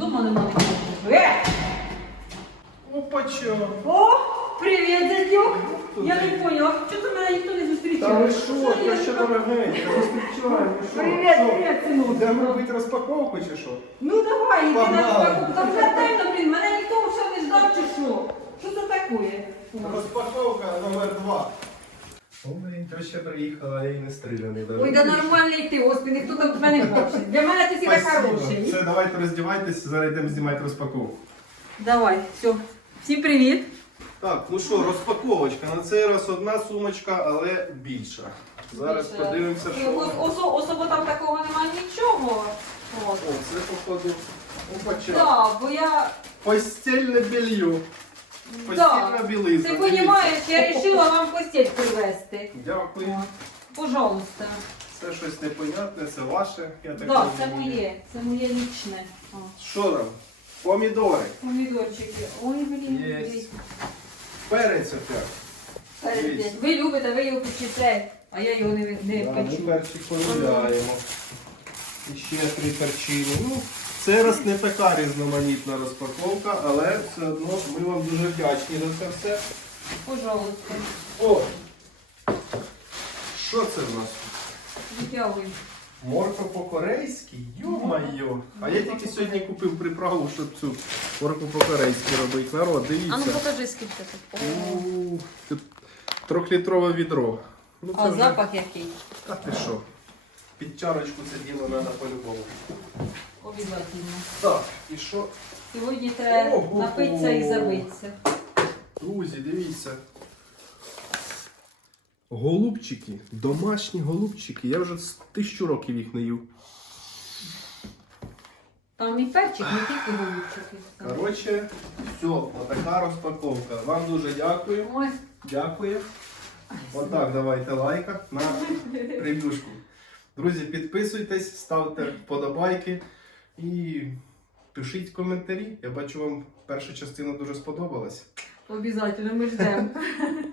вдома немає. Е! Опа, чо? О, привіт, дядьок! Я не поняла, чого ти мене ніхто не зустрічав? Та ви що, я що така- дорогенька, зустрічаємо, ви що? Привіт, Що? привіт, синок. Йдемо робити розпаковку чи що? Ну давай, іди на Погнали. Там вже темно, блін, мене ніхто вже не ждав чи що? Що це таке? Розпаковка номер два. О, блін, то ще приїхала, я і не стріляний. Ой, да нормальний ти, господи, ніхто там мене бачить. Для мене ти себе хороший. Все, давайте роздівайтесь, зараз йдемо знімати розпаковку. Давай, все. Всім привіт. Так, ну що, розпаковочка. На цей раз одна сумочка, але більша. Зараз Більше. подивимося, Ос- що. осо- Особо там такого немає нічого. От. О, це походу. Опача. Так, бо я... Постільне белье. Постільна Да. білизна. Ти розумієш, я вирішила вам постіль привезти. Дякую. Пожалуйста. Це щось непонятне, це ваше. Я так Так, це розумію. моє, це моє лічне. О, Що там? Помідори. Помідорчики. Ой, блін. Є. дивіться. Перець опять. Перець. Ви любите, ви його печете, а я його не, не Да, ми печу. перчик полюбляємо. І ще три перчини. Ну, це раз не така різноманітна розпаковка, але все одно ми вам дуже вдячні за це все. Пожалуйста. О! Що це в нас? Витягуй. Морква по-корейськи? Йо-майо! А я тільки сьогодні купив приправу, щоб цю моркву по-корейськи робити. Народ, А ну дивіться. покажи, скільки тут. О. У, трьохлітрове відро. Ну, це А вже- запах який? А ти що? Під чарочку це діло треба по-любому. Обязательно. Так, і що? Сьогодні треба Ого. напитися і забитися. Друзі, дивіться. Голубчики, домашні голубчики. Я вже з тисячу років їх не їв. Там і перчик, не тільки голубчики. Коротше, все, отака розпаковка. Вам дуже дякую. Ой, Дякую. Отак давайте лайка на прев'юшку. Друзі, підписуйтесь, ставте вподобайки і пишіть коментарі. Я бачу, вам перша частина дуже сподобалась. обязательно, ми ждемо.